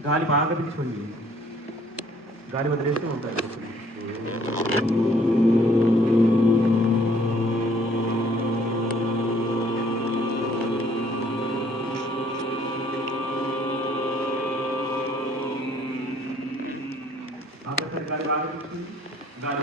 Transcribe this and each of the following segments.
గాలి బాగా పీల్చుకోండి గాలి వదిలేస్తూ ఉంటారు ఆఖరిసారి గాలి బాగా పీల్చుకోండి గాలి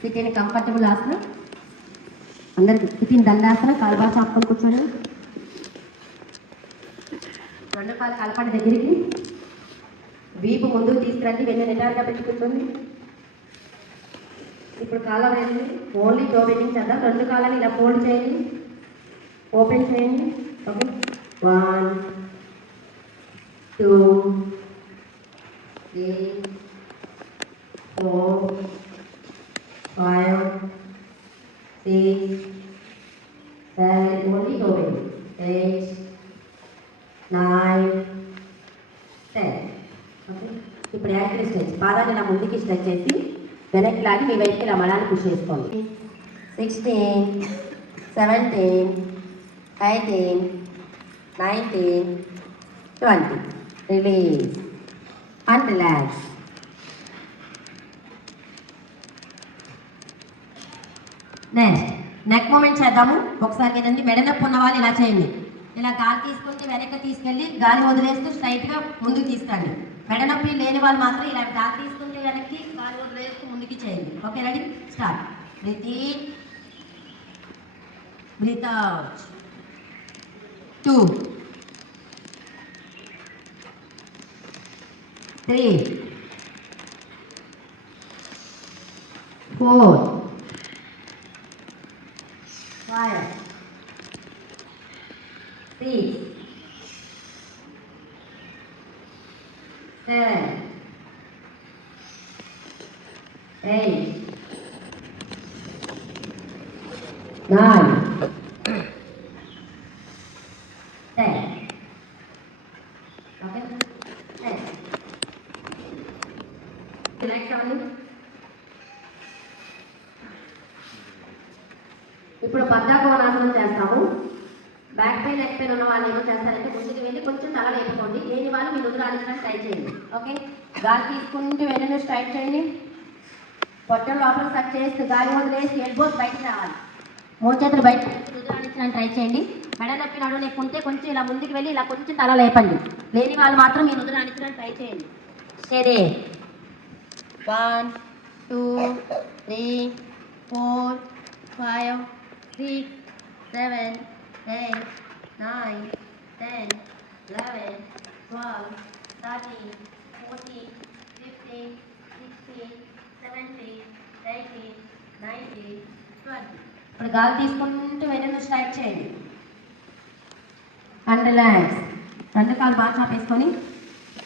సిట్ కంఫర్టబుల్ ఆసన అందరికి టిఫిన్ దండాసనం దండాసన కాలు బాగా చాపుకొని కూర్చోండి. రెండు కాలు కలపండి దగ్గరికి. వీపు ముందుకు తీసుకురండి వెన్ను నిటారుగా పెట్టి ఇప్పుడు కాలం వెళ్ళి ఓన్లీ టో బెండింగ్ చేద్దాం. రెండు కాలని ఇలా ఫోల్డ్ చేయండి. ఓపెన్ చేయండి. Okay? One two three four five, six, seven, only going, eight, nine, ten. Okay. ఇప్పుడు యాక్టివ్ స్ట్రెచ్. పాదాన్ని నా ముందుకి స్ట్రెచ్ చేసి వెనక్కి లాగి మీ వైపుకి ఇలా మడాన్ని పుష్ చేసుకోండి. Sixteen seventeen eighteen nineteen twenty release and relax next neck movement చేద్దాము. ఒకసారి వినండి. మెడ నొప్పి ఉన్న వాళ్ళు ఇలా చేయండి. ఇలా గాలి తీసుకుంటే వెనక్కి తీసుకెళ్ళి గాలి వదిలేస్తూ స్ట్రైట్గా ముందుకు తీసుకురండి మెడ నొప్పి లేని వాళ్ళు మాత్రం ఇలా గాలి తీసుకుంటే వెనక్కి గాలి వదిలేస్తూ ముందుకి చేయండి. Okay ready start breathe in breathe out two three four six, seven, eight, nine, ten. Okay? Ten. Next one. ఇప్పుడు పద్మాకోణాసనం చేస్తాము బ్యాక్ పెయిన్ నెక్ పెయిన్ ఉన్న వాళ్ళు ఏమో చేస్తారంటే ముందుకు వెళ్ళి కొంచెం తల లేపుకోండి. లేని వాళ్ళు మీ నుదురు ఆడించడానికి ట్రై చేయండి. ఓకే? గాలి తీసుకుంటూ వెళ్ళి స్ట్రైట్ చేయండి. పొట్టం లోపల కట్ చేస్తూ గాలి వదిలేసి ఎల్బోస్ బయటకు రావాలి. మోచేతులు బయట నుదురు ఆడించడానికి ట్రై చేయండి. మెడ నొప్పి నడువు లేకుంటే కొంచెం ఇలా ముందుకు వెళ్ళి ఇలా కొంచెం తల లేపండి. లేని వాళ్ళు మాత్రం మీ నుదురు ఆడించడానికి ట్రై చేయండి. సరే. One two three four five six seven eight nine ten eleven twelve thirteen fourteen fifteen sixteen seventeen eighteen nineteen twenty ఇప్పుడు గాలి తీసుకుంటూ వెనక్కి స్ట్రైక్ చేయండి. అండ్ రిలాక్స్ రెండు కాలు బాగా చాపేసుకొని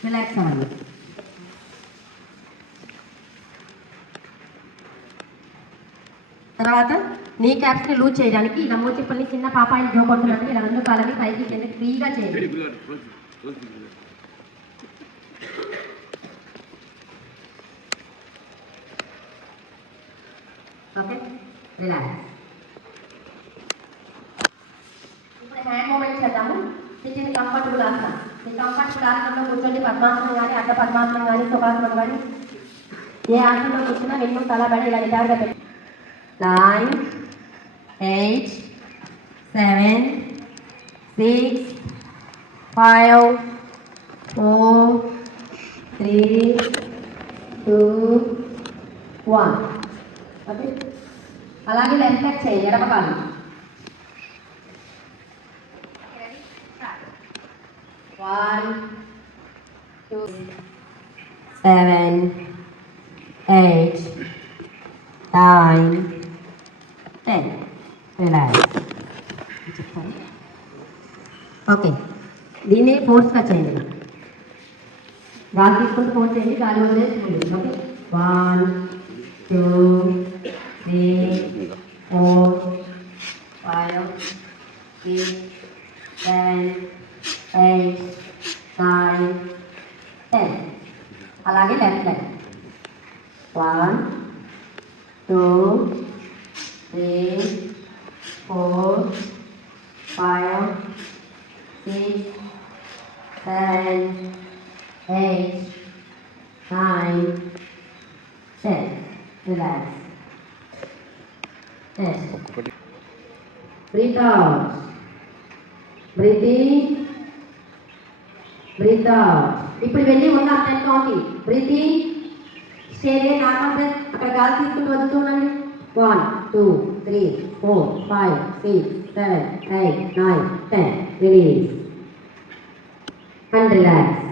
రిలాక్స్ అవ్వండి. తర్వాత నీ క్యాప్స్ని లూజ్ చేయడానికి ఇలా మూచిప్పల్ని చిన్న పాపాయిని జో కొడుతున్నట్టు ఇలా రెండు కాళ్ళని పైకి కిందకి ఫ్రీగా చేయండి ఓకే రిలాక్స్ ఇప్పుడు హ్యాండ్ మూమెంట్ చేద్దాము. కంఫర్టబుల్ ఆసనం. కంఫర్టబుల్ ఆసనంలో కూర్చోండి. పద్మాసనం కానీ అడ్డ పద్మాసనం కానీ సుఖాసనం కానీ ఏ ఆసనంలో కూర్చున్నా వెన్ను తలబడి ఇలా నిటారుగా పెట్టి nine eight seven six five four three two one okay అలాగే లెఫ్ట్ లెగ్ చేయండి ఎడమ కాలు one two seven eight nine ten relax చెప్తాను ఓకే దీన్ని ఫోర్స్గా చేయండి గాలి తీసుకుంటూ ఫోర్స్ చేయండి గాలి వదిలేసి okay one two three four five six seven eight nine ten అలాగే left leg one two three, four five six, seven, eight, nine, ten. Relax. Yes. Breathe out. Breathe in. Breathe out. ఇప్పుడు వెళ్ళి ఉన్న ten counting breathe in normal breath అక్కడ గాలి తీసుకుని వదులుతూ One, two, three, four, five, six, seven, eight, nine, ten. Release. And relax.